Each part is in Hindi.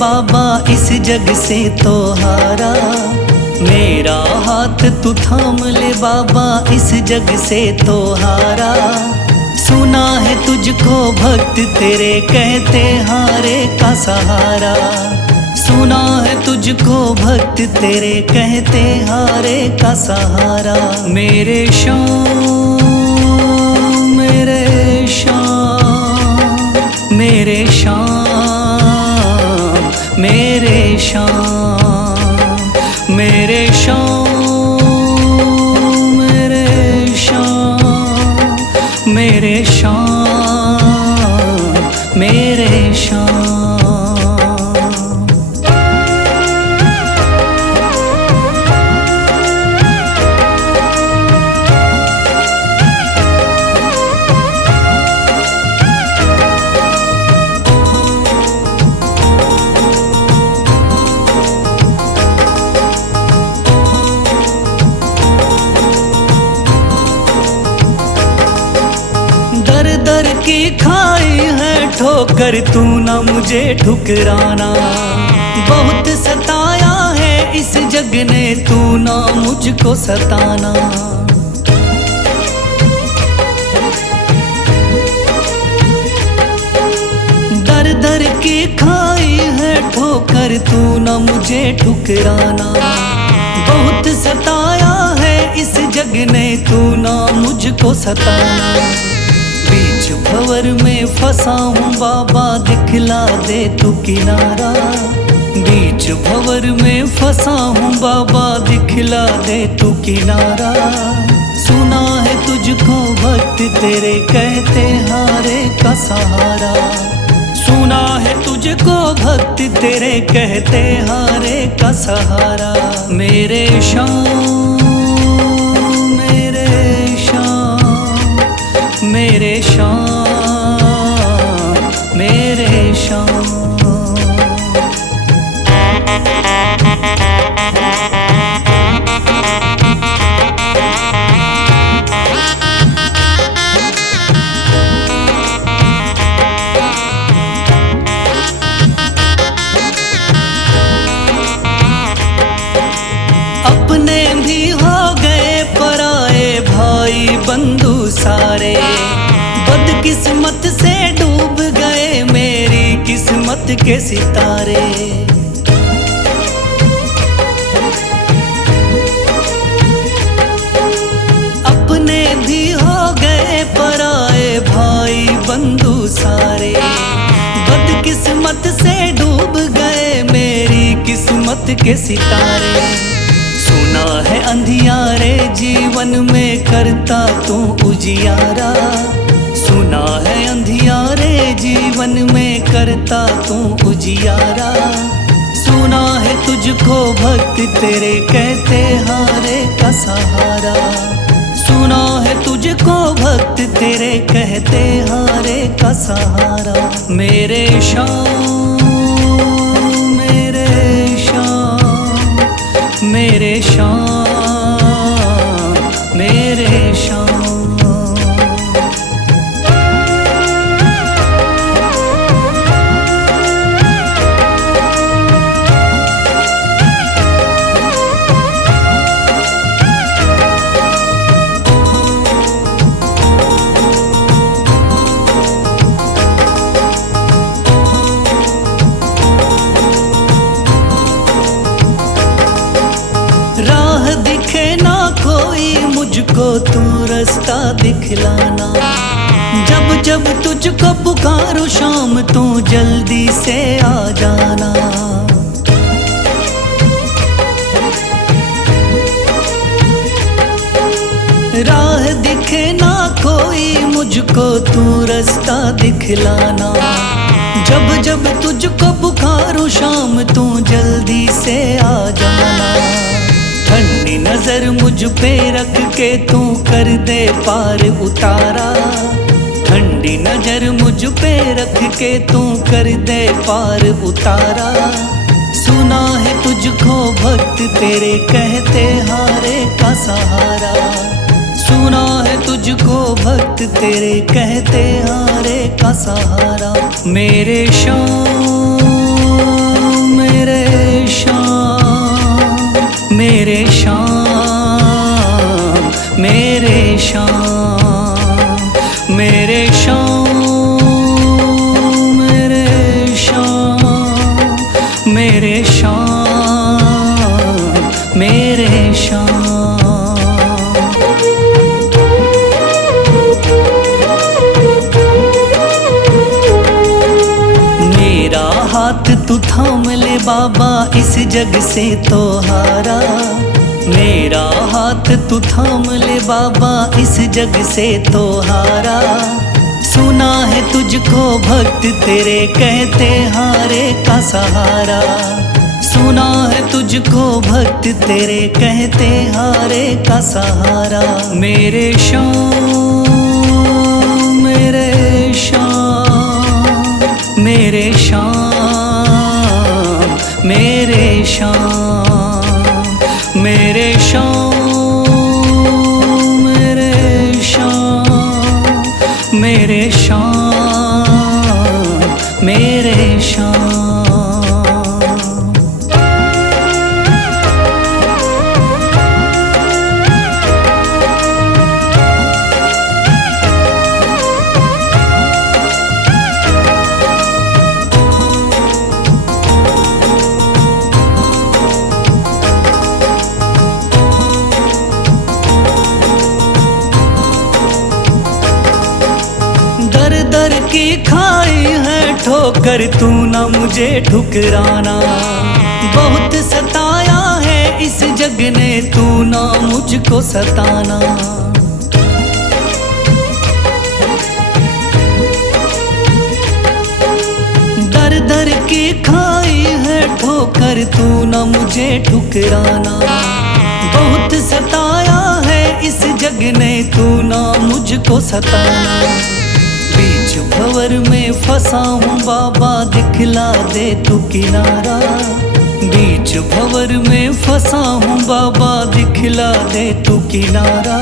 बाबा इस जग से तो हारा। मेरा हाथ तू थाम ले बाबा इस जग से तो हारा। सुना है तुझको भक्त तेरे कहते हारे का सहारा। सुना है तुझको भक्त तेरे कहते हारे का सहारा। मेरे श्याम मेरे श्याम मेरे श्याम मेरे श्याम मेरे श्याम मेरे श्याम मेरे श्याम मेरे श्याम। दर की खाई है ठोकर तू ना मुझे ठुकराना। बहुत सताया है इस जग ने तू ना मुझको सताना। दर दर की खाई है ठोकर तू ना मुझे ठुकराना। बहुत सताया है इस जग ने तू ना मुझको सताना। बीच भंवर में फंसा हूँ बाबा दिखला दे तू किनारा। बीच भंवर में फंसा हूँ बाबा दिखला दे तू किनारा। सुना है तुझको भक्त तेरे कहते हारे का सहारा। सुना है तुझको भक्त तेरे कहते हारे का सहारा। मेरे श्याम मेरे श्याम मेरे श्याम मेरे श्याम। अपने भी हो गए पराए भाई बंधु सारे। बदकिस्मत से डूब गए मेरी किस्मत के सितारे। अपने भी हो गए पराए भाई बंधु सारे। बदकिस्मत से डूब गए मेरी किस्मत के सितारे। सुना है अंधियारे जीवन में करता तू उजियारा। सुना है अंधियारे जीवन में करता तू उजियारा। सुना है तुझको भक्त तेरे कहते हारे का सहारा। सुना है तुझको भक्त तेरे कहते हारे का सहारा। मेरे श्याम मेरे श्याम मेरे श्याम मेरे श्याम। राह दिखे ना कोई मुझको तू रास्ता दिखलाना। जब जब तुझको पुकारूं शाम तू जल्दी से आ जाना। राह दिखे ना कोई मुझको तू रास्ता दिखलाना। जब जब तुझको पुकारूं शाम तू जल्दी से आ जाना। ठंडी नजर मुझ पे रख के तू कर दे पार उतारा। ठंडी नजर मुझ पे रख के तू कर दे पार उतारा। सुना है तुझको भक्त तेरे कहते हारे का सहारा। सुना है तुझको भक्त तेरे कहते हारे का सहारा। मेरे श्याम मेरे शाम, मेरे शाम, मेरे शाम, मेरे शाम, मेरे शाम, मेरे शाम, मेरे शाम। मेरा हाथ तू थाम ले बाबा, इस जग से तो हारा। मेरा हाथ तू थाम ले बाबा, इस जग से तो हारा। सुना है तुझको भक्त तेरे कहते हारे का सहारा। सुना है तुझको भक्त तेरे कहते हारे का सहारा। मेरे शाम, मेरे शाम, मेरे शाम, मेरे शाम, मेरे शाम, मेरे शाम, मेरे शाम, मेरे शाम। दर की खाई है ठोकर, तू ना मुझे ठुकराना। बहुत सताया है इस जग ने, तू ना मुझको सताना। दर दर की खाई है ठोकर, तू ना मुझे ठुकराना। बहुत सताया है इस जग ने, तू ना मुझको सताना। बीच भंवर में फंसा हूँ बाबा, दिखला दे तू किनारा। बीच भंवर में फंसा हूँ बाबा, दिखला दे तू किनारा।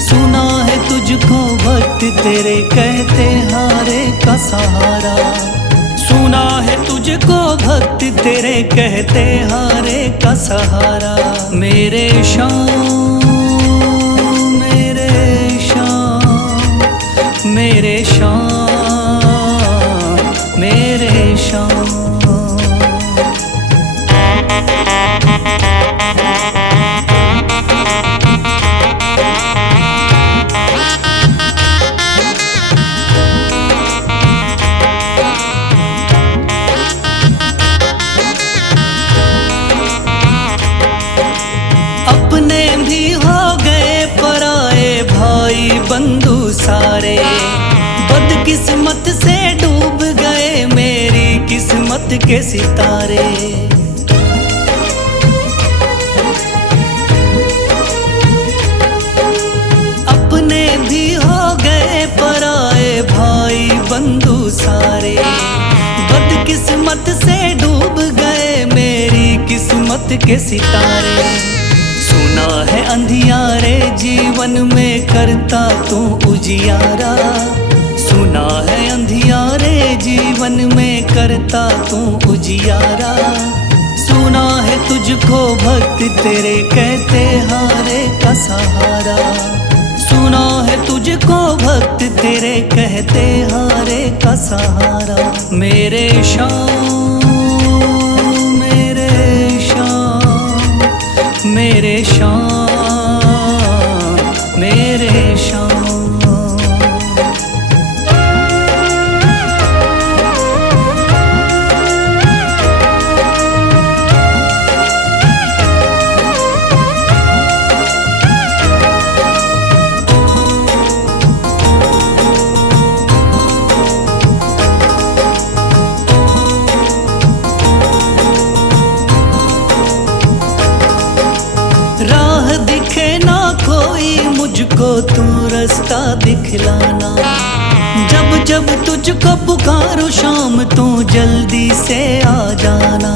सुना है तुझको भक्त तेरे कहते हारे का सहारा। सुना है तुझको भक्त तेरे कहते हारे का सहारा। मेरे शाम, मेरे शाम, मेरे शाम, मेरे शाम। अपने भी हो गए पराए भाई बंधु सारे। बदकिस्मत से डूब गए मेरी किस्मत के सितारे। अपने भी हो गए पराए भाई बंधु सारे। बदकिस्मत से डूब गए मेरी किस्मत के सितारे। सुना है अंधियारे जीवन में करता तू उजियारा। सुना है अंधियारे जीवन में करता तू उजियारा। सुना है तुझको भक्त तेरे कहते हारे का सहारा। सुना है तुझको भक्त तेरे कहते हारे का सहारा। मेरे शाम, मेरे शाम, मेरे शाम, मेरे शाम। राह दिखे ना कोई मुझको, तू रास्ता दिखलाना। जब जब तुझको पुकारूं शाम, तू जल्दी से आ जाना।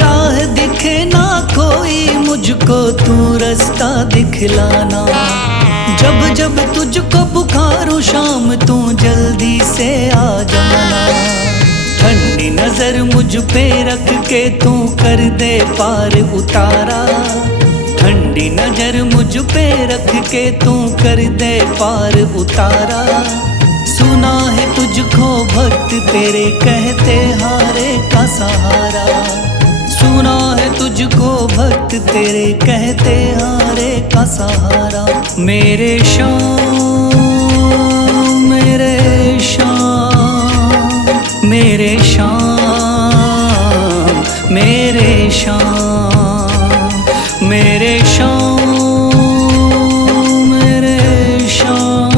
राह दिखे ना कोई मुझको, तू रास्ता दिखलाना। जब जब तुझको पुकारूं शाम तू जल्दी से आ जाना। ठंडी नजर मुझ पे रख के तू कर दे पार उतारा। ठंडी नजर मुझ पे रख के तू कर दे पार उतारा। सुना है तुझको भक्त तेरे कहते हारे का सहारा। सुना है तुझको भक्त तेरे कहते हारे का सहारा। मेरे श्याम मेरे श्याम मेरे श्याम मेरे श्याम मेरे श्याम मेरे श्याम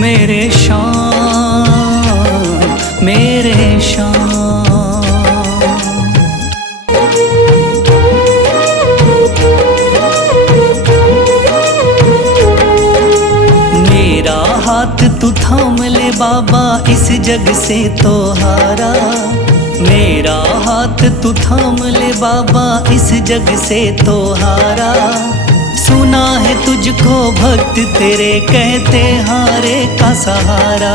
मेरे श्याम मेरे श्याम। मेरा हाथ तू थाम ले बाबा इस जग से तो हारा। मेरा हाथ तू थाम ले बाबा इस जग से तो हारा। सुना है तुझको भक्त तेरे कहते हारे का सहारा।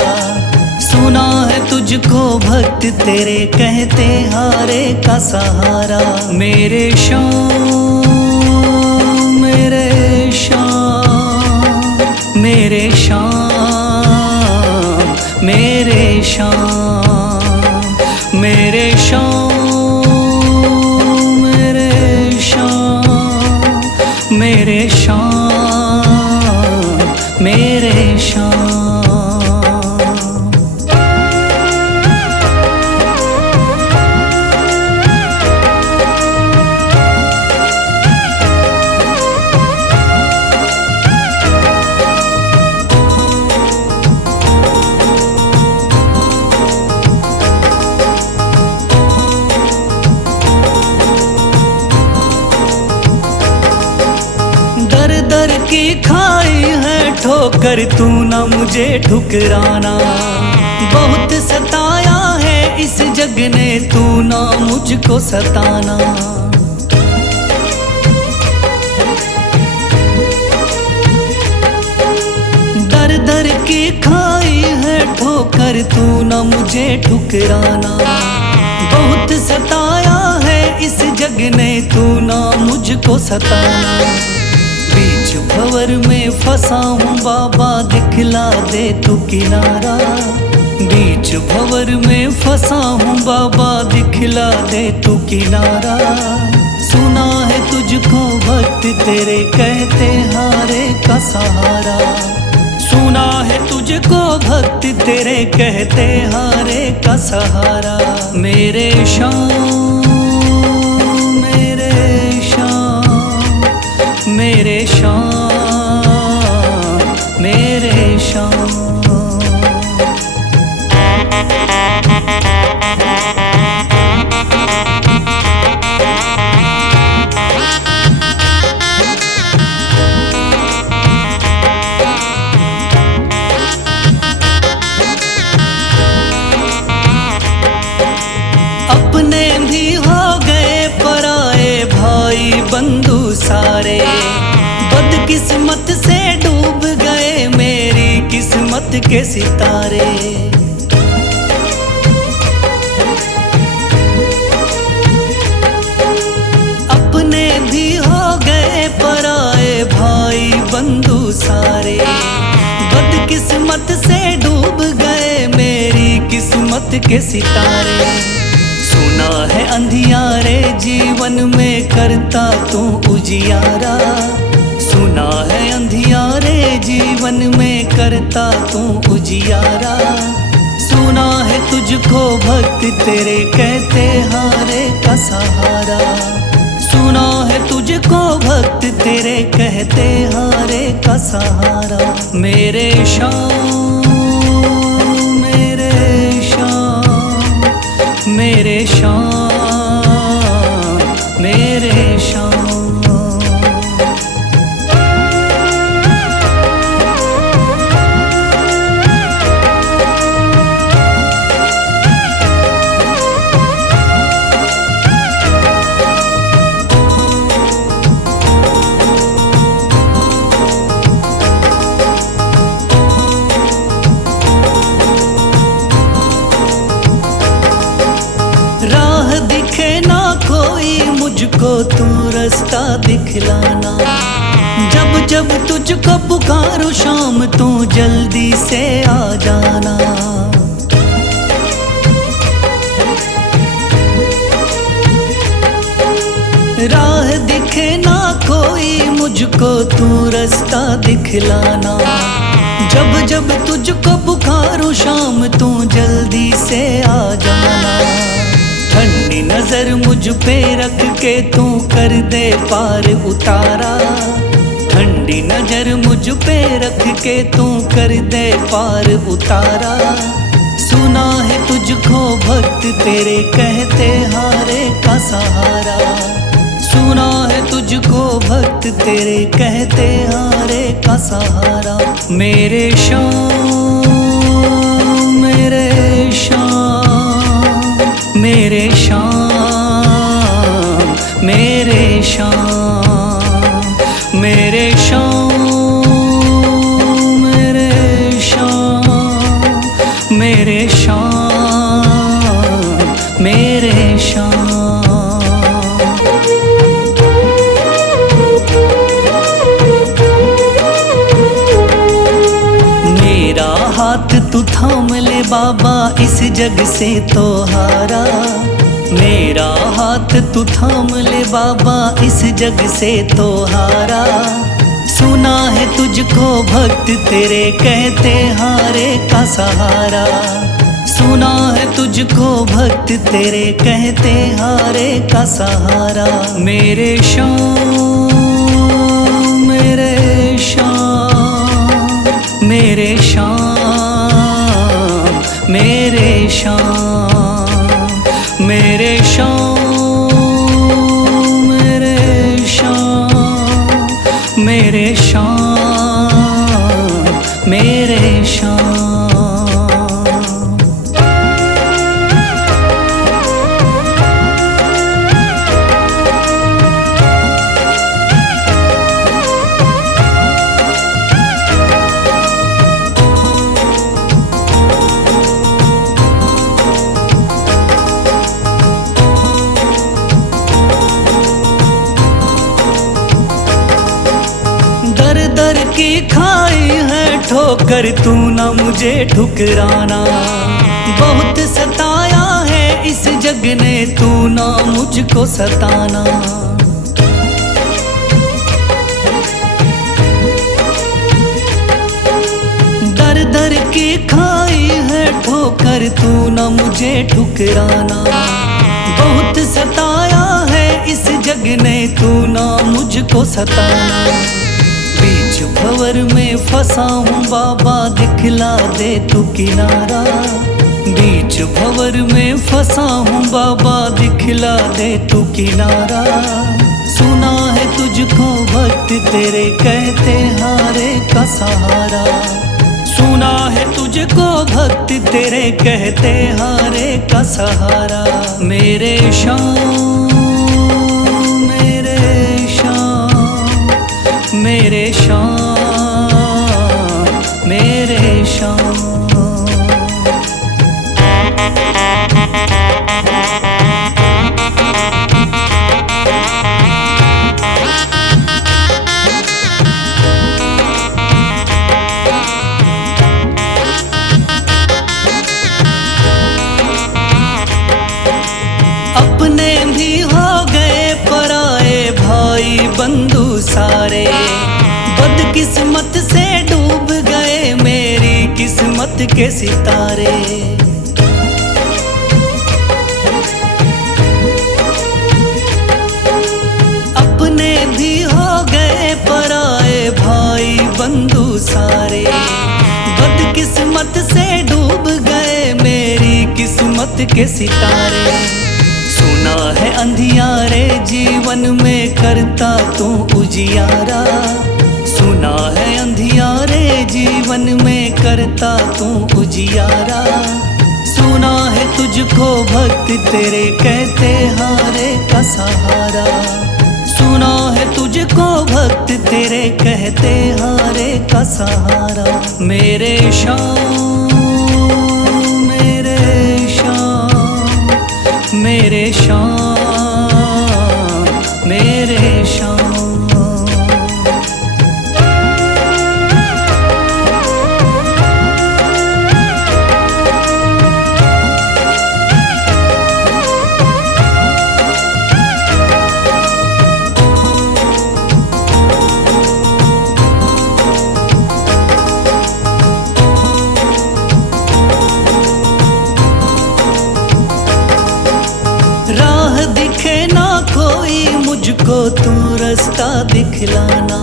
सुना है तुझको भक्त तेरे कहते हारे का सहारा। मेरे श्याम मेरे श्याम मेरे श्याम मेरे श्याम मेरे श्याम मेरे श्याम मेरे श्याम मेरे श्याम। दर की खाई है ठोकर तू ना मुझे ठुकराना। बहुत सताया है इस जग ने तू ना मुझको सताना। दर दर की खाई है ठोकर तू ना मुझे ठुकराना। बहुत सताया है इस जग ने तू ना मुझको सताना। बीच भंवर में फंसा हूँ बाबा दिखला दे तू किनारा। बीच भंवर में फंसा हूँ बाबा दिखला दे तू किनारा। सुना है तुझको भक्त तेरे कहते हारे का सहारा। सुना है तुझको भक्त तेरे कहते हारे का सहारा। मेरे श्याम मेरे श्याम मेरे श्याम मेरे श्याम। अपने भी हो गए पराए भाई बंधु सारे। बदकिस्मत से डूब गए मेरी किस्मत के सितारे। अपने भी हो गए पराए भाई बंधु सारे। बदकिस्मत से डूब गए मेरी किस्मत के सितारे। सुना है अंधियारे जीवन में करता तू उजियारा। सुना है अंधियारे जीवन में करता तू उजियारा। सुना है तुझको भक्त तेरे कहते हारे का सहारा। सुना है तुझको भक्त तेरे कहते हारे का सहारा। मेरे श्याम मेरे श्याम मेरे श्याम मेरे श्याम। मुझको तू रास्ता दिखलाना। जब जब तुझको पुकारूं शाम तू जल्दी से आ जाना। राह दिखे ना कोई मुझको तू रास्ता दिखलाना। जब जब तुझको पुकारूं शाम तू जल्दी से आ जाना। ठंडी नजर मुझ पे रख के तू कर दे पार उतारा। ठंडी नजर मुझ पे रख के तू कर दे पार उतारा। सुना है तुझको भक्त तेरे कहते हारे का सहारा। सुना है तुझको भक्त तेरे कहते हारे का सहारा। मेरे शाम मेरे शाम मेरे शाम मेरे शाम मेरे शाम मेरे शाम मेरे शाम मेरे शाम। मेरा हाथ तू थाम ले बाबा इस जग से तो हारा। मेरा हाथ तू थाम ले बाबा इस जग से तो हारा। सुना है तुझको भक्त तेरे कहते हारे का सहारा। सुना है तुझको भक्त तेरे कहते हारे का सहारा। मेरे शाम मेरे शाम मेरे शाम मेरे शाम मेरे शाम मेरे शाम मेरे शाम मेरे शाम। दर की खाई है ठोकर तू ना मुझे ठुकराना। बहुत सताया है इस जग ने तू ना मुझको सताना। दर दर की खाई है ठोकर तू ना मुझे ठुकराना। बहुत सताया है इस जग ने तू ना मुझको सताना। बीच भंवर में फंसा हूँ बाबा दिखला दे तू किनारा। बीच भंवर में फंसा हूँ बाबा दिखला दे तू किनारा। सुना है तुझको भक्त तेरे कहते हारे का सहारा। सुना है तुझको भक्त तेरे कहते हारे का सहारा। मेरे शाम मेरे शाम मेरे शाम मेरे शाम। अपने भी हो गए पराए भाई बंधु सारे। बदकिस्मत से डूब गए मेरी किस्मत के सितारे। अपने भी हो गए पराए भाई बंधु सारे। बदकिस्मत से डूब गए मेरी किस्मत के सितारे। सुना है अंधियारे जीवन में करता तू उजियारा। सुना है अंधियारे जीवन में करता तू उजियारा। सुना है तुझको भक्त तेरे कहते हारे का सहारा। सुना है तुझको भक्त तेरे कहते हारे का सहारा। मेरे शाम मेरे शाम मेरे शाम मुझको तू रास्ता दिखलाना।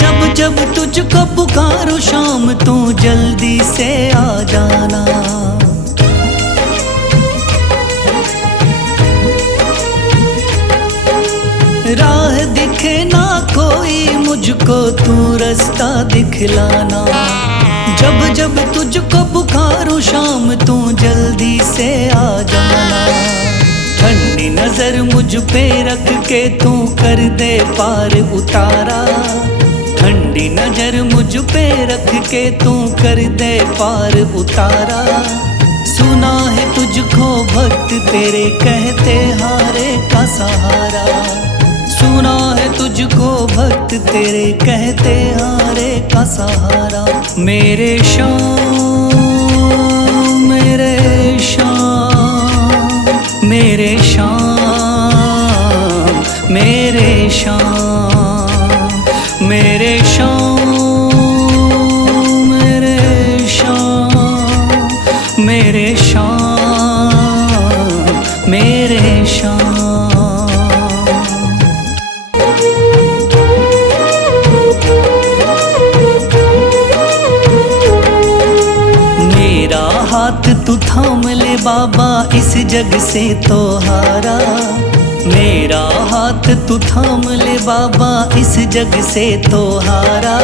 जब जब तुझको पुकारूं शाम तू जल्दी से आ जाना। राह दिखे ना कोई मुझको तू रास्ता दिखलाना। जब जब तुझको पुकारूं शाम तू जल्दी से आ जाना। ठंडी नजर मुझ पे रख के तू कर दे पार उतारा। ठंडी नजर मुझ पे रख के तू कर दे पार उतारा। सुना है तुझको भक्त तेरे कहते हारे का सहारा। सुना है तुझको भक्त तेरे कहते हारे का सहारा। मेरे शाम मेरे शाम मेरे शाम मेरे शाम मेरे शाम मेरे शाम मेरे शाम मेरे शाम। मेरा हाथ तू थाम ले बाबा इस जग से तो हारा। मेरा हाथ तू थाम ले बाबा इस जग से तो हारा।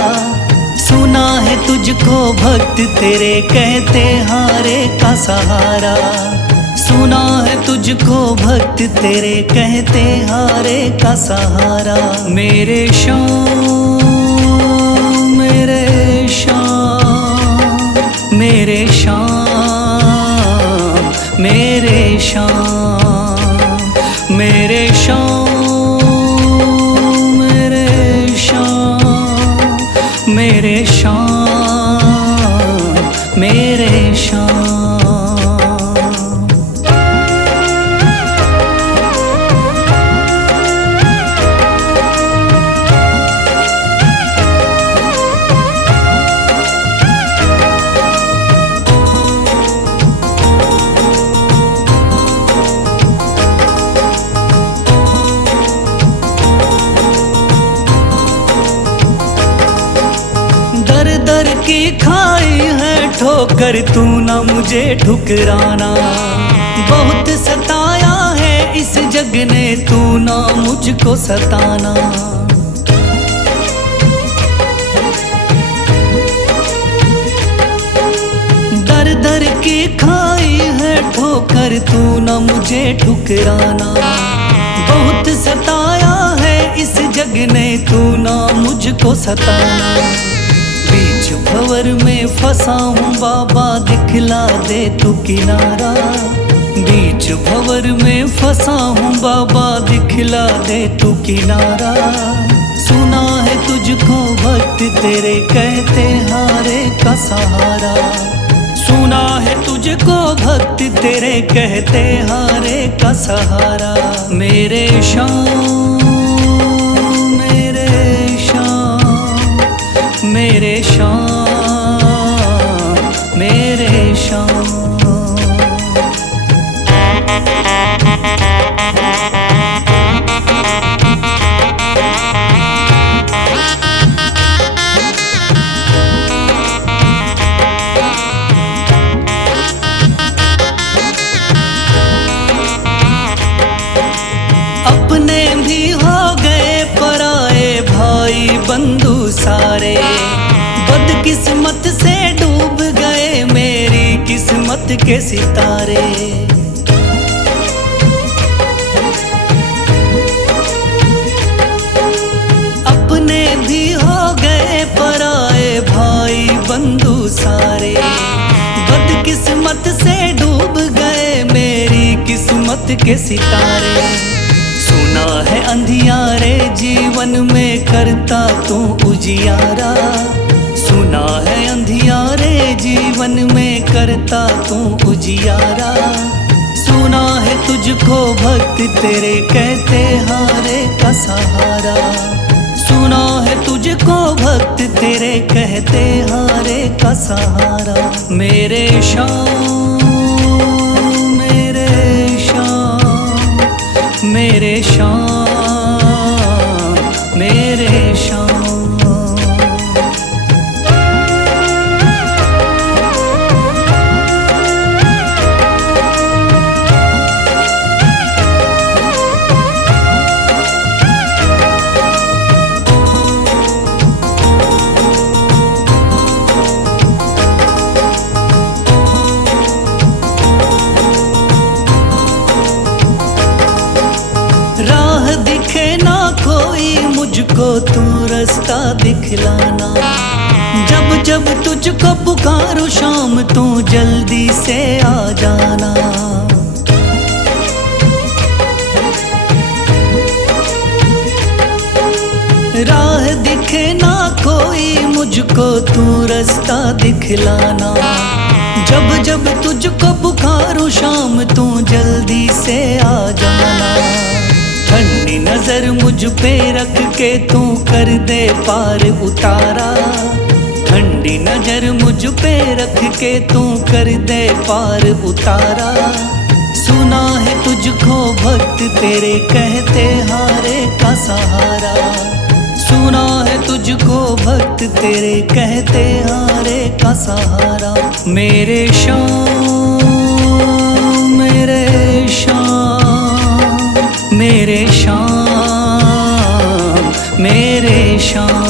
सुना है तुझको भक्त तेरे कहते हारे का सहारा। सुना है तुझको भक्त तेरे कहते हारे का सहारा। मेरे शाम मेरे शाम मेरे शाम मेरे शाम मेरे शाम मेरे शाम मेरे शाम मेरे शाम। दर दर की खाई है ठोकर तू ना मुझे ठुकराना। बहुत सताया है इस जग ने तू ना मुझको सताना। दर दर की खाई है ठोकर तू ना मुझे ठुकराना। बहुत सताया है इस जग ने तू ना मुझको सताना। बीच भंवर में फंसा हूँ बाबा दिखला दे तू किनारा। बीच भंवर में फंसा हूँ बाबा दिखला दे तू किनारा। सुना है तुझको भक्त तेरे कहते हारे का सहारा। सुना है तुझको भक्त तेरे कहते हारे का सहारा। मेरे शाम मेरे शाम मेरे शाम मेरे शाम। अपने भी हो गए पराए भाई बंधु सारे। बदकिस्मत से डूब गए मेरी किस्मत के सितारे। अपने भी हो गए पराए भाई बंधु सारे। बदकिस्मत से डूब गए मेरी किस्मत के सितारे। सुना है अंधियारे जीवन में करता तू उजियारा। सुना है अंधियारे जीवन में करता तू उजियारा। सुना है तुझको भक्त तेरे कहते हारे का सहारा। सुना है तुझको भक्त तेरे कहते हारे का सहारा। मेरे शाम मेरे शाम मेरे शाम मेरे शाम। राह दिखे ना कोई मुझको तू रास्ता दिखलाना, जब जब तुझको पुकारूं शाम तू जल्दी से आ जाना। राह दिखे ना कोई मुझको तू रास्ता दिखलाना, जब जब तुझको पुकारूं शाम तू जल्दी से आ जाना। ठंडी नजर मुझ पे रख के तू कर दे पार उतारा, ठंडी नजर मुझ पे रख के तू कर दे पार उतारा। सुना है तुझको भक्त तेरे कहते हारे का सहारा, सुना है तुझको भक्त तेरे कहते हारे का सहारा। मेरे शाम मेरे शाम, मेरे शाम मेरे शाम।